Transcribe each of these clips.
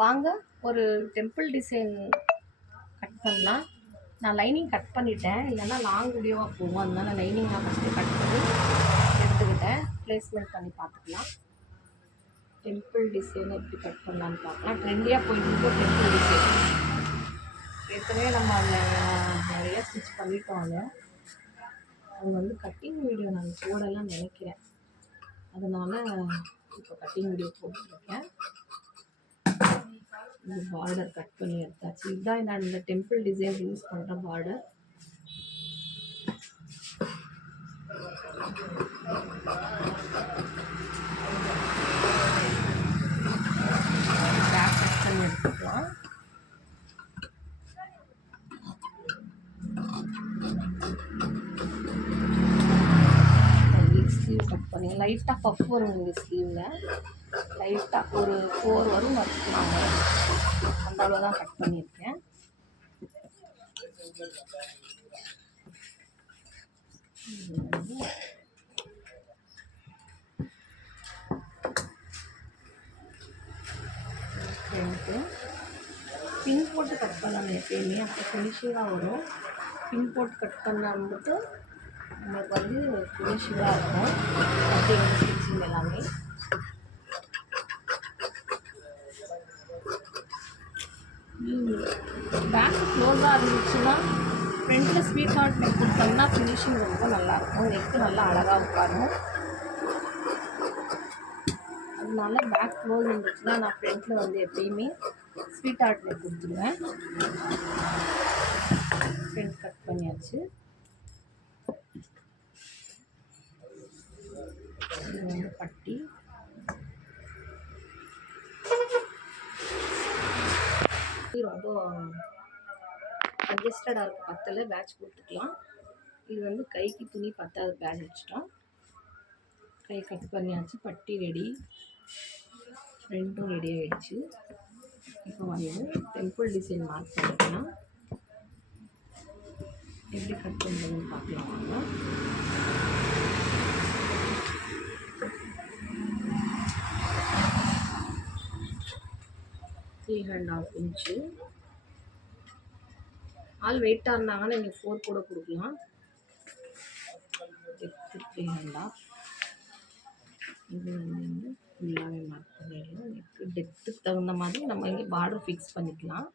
வாங்க ஒரு temple design cut பண்ணலாம். நான் லைனிங் கட் பண்ணிட்டேன், இல்லைன்னா லாங் வீடியோவாக போகும். அதனால லைனிங் நான் ஃபஸ்ட்டு கட் பண்ணி எடுத்துக்கிட்டேன். ப்ளேஸ்மெண்ட் பண்ணி பார்த்துக்கலாம். டெம்பிள் டிசைன் எப்படி கட் பண்ணலான்னு பார்க்கலாம். ட்ரெண்டியாக போயிட்டு டெம்பிள் டிசைன் ஏற்கனவே நம்ம அதில் நிறைய ஸ்டிச் பண்ணிட்டோம். அது வந்து கட்டிங் வீடியோ நான் போடலாம் நினைக்கிறேன். அதனால் இப்போ கட்டிங் வீடியோ போட்டுருக்கேன். இந்த பார்டர் கட் பண்ணி எடுத்தாச்சு. இதுதான் நான் இந்த டெம்பிள் டிசைன் யூஸ் பண்ணுற பார்டர். பேக் கட் பண்ணி எடுத்துக்கலாம். ஸ்லீவ் கட் பண்ணி லைட்டாக பஃப் வரும். இந்த ஸ்லீவில் லைட்டாக ஒரு 4 வரும் வச்சுக்கலாங்க. அந்த அளவு தான் கட் பண்ணியிருக்கேன். பின் போட்டு கட் பண்ணலாம் எப்பயுமே, அப்போ ஃபினிஷிங்காக வரும். பின் போட்டு கட் பண்ணும்போது நம்மளுக்கு வந்து ஃபினிஷிங்காக இருக்கும். கட்டிங் ஸ்டிச்சிங் எல்லாமே. பேக் க்ளோஸாக இருந்துச்சுன்னா ஃப்ரண்ட்டில் ஸ்வீட் ஹார்ட் நெக் கொடுத்தோம்னா ஃபினிஷிங் ரொம்ப நல்லாயிருக்கும். நெக்கு நல்லா அழகாக உட்காரும். அதனால பேக் க்ளோஸ் இருந்துச்சுன்னா நான் ஃப்ரண்ட்டில் வந்து எப்பயுமே ஸ்வீட் ஹார்ட் நெக் கொடுத்துருவேன். ஃப்ரண்ட் கட் பண்ணியாச்சு. இது வந்து பட்டி. ரொம்ப அட்ஜஸ்டடாக இருக்குது. பத்தலை பேட்ச் போட்டுக்கலாம். இது வந்து கைக்கு துணி பத்தாது, பேட்ச் வச்சுட்டோம். கை கட் பண்ணியாச்சு. பட்டி ரெடி, ஃப்ரண்ட்டும் ரெடி ஆகிடுச்சு. இப்போ வந்து டெம்பிள் டிசைன் மார்க் பண்ணிக்கலாம். எப்படி கட் பண்ணுறதுன்னு பார்க்கலாம் வாங்க. Three and half inch. ஆள் வெயிட்டாக இருந்தாங்கன்னா நீங்கள் 4 கூட கொடுக்கலாம். Depth 3 and half. இது வந்து ஃபுல்லாகவே மார்க் பண்ணிடலாம். நெக்கு டெப்த்துக்கு தகுந்த மாதிரி நம்ம இங்கே பார்டர் ஃபிக்ஸ் பண்ணிக்கலாம்.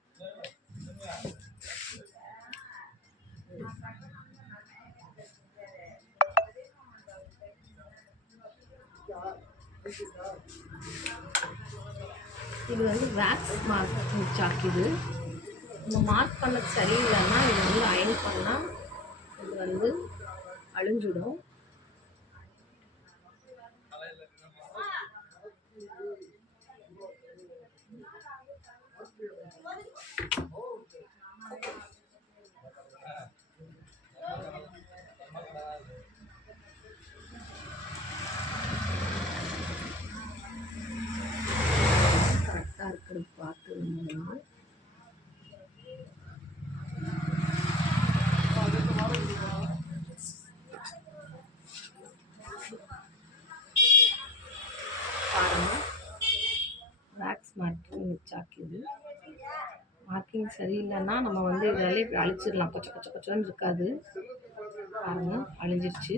இது வந்து வேக்ஸ் மார்க் சாக்குது. நம்ம மார்க் பண்ணது சரியில்லைன்னா இது வந்து அயன் பண்ணால் இது வந்து அழிஞ்சிடும். கரெக்டாக இருக்கிறது பார்த்து பாருங்கள். Wax marking வச்சாக்குது. மார்க்கிங் சரியில்லைன்னா நம்ம வந்து இதாலே இப்படி அழிச்சிடலாம். கொச்சன்னு இருக்காது. பாருங்கள், அழிஞ்சிருச்சு.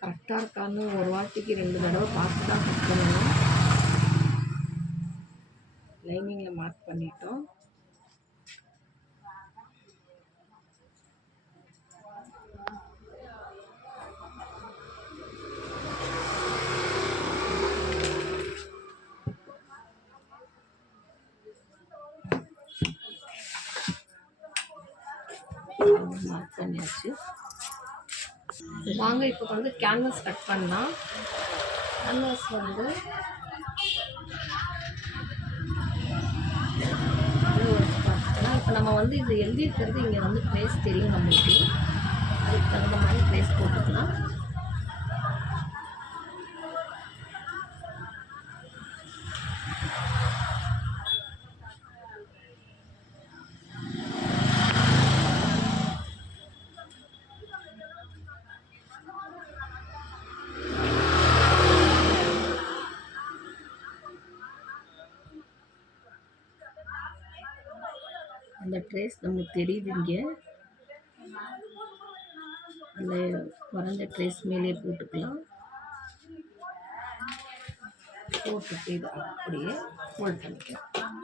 கரெக்டாக இருக்கான்னு ஒரு வாட்டிக்கு 2 தடவை பார்த்து தான் கட் பண்ணணும். லைனிங்கில் மார்க் பண்ணிட்டோம். மார்க் பண்ணியாச்சு. வாங்க இப்போ வந்து கேன்வாஸ் கட் பண்ணலாம். கேன்வாஸ் வந்து நம்ம வந்து இது எழுதியிருக்கிறது இங்கே வந்து ப்ளேஸ் தெரியும் நம்மளுக்கு. அதுக்கு தகுந்த மாதிரி ப்ளேஸ் போட்டுக்கலாம். அந்த ட்ரேஸ் நமக்கு தெரியுது இங்கே. அந்த வரைஞ்ச ட்ரேஸ் மேலே போட்டுக்கலாம். போட்டுட்டு இது அப்படியே ஃபோல்ட் பண்ணிக்கலாம்.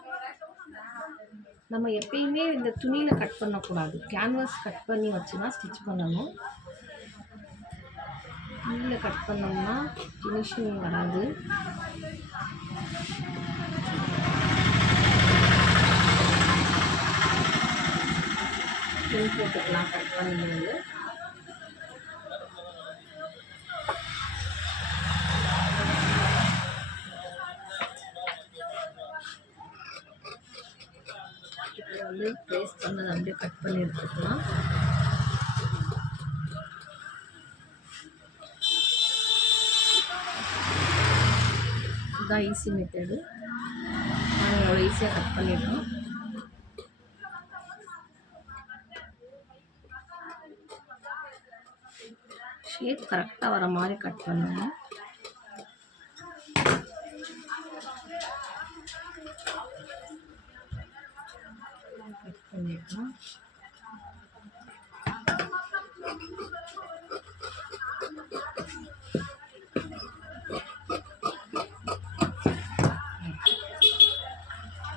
நம்ம எப்பயுமே இந்த துணியில் கட் பண்ணக்கூடாது. கேன்வாஸ் கட் பண்ணி வச்சு தான் ஸ்டிச் பண்ணணும். துணியில் கட் பண்ணோம்னா ஃபினிஷிங் வராது. பின் போட்டுக்கலாம் கட் பண்ணும்போது. இதில் வந்து ப்ளேஸ் பண்ணதை அப்படியே கட் பண்ணி எடுத்துக்கலாம். இதுதான் ஈஸி மெத்தடு. நாங்கள் எவ்வளோ ஈஸியாக கட் பண்ணிடுறோம். ஷேப் கரெக்டாக வர மாதிரி கட் பண்ணுங்க. கட் பண்ணிடலாம்.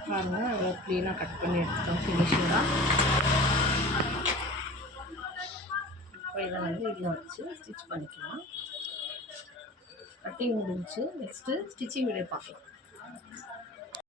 பாருங்கள் அவ்வளோ க்ளீனாக கட் பண்ணி எடுத்துட்டோம் ஃபினிஷிங்காக. இப்போ இதை வந்து இதில் வச்சு ஸ்டிச் பண்ணிக்கலாம். கட்டிங் முடிஞ்சு. நெக்ஸ்ட்டு ஸ்டிச்சிங் வீடியோ பார்க்கலாம்.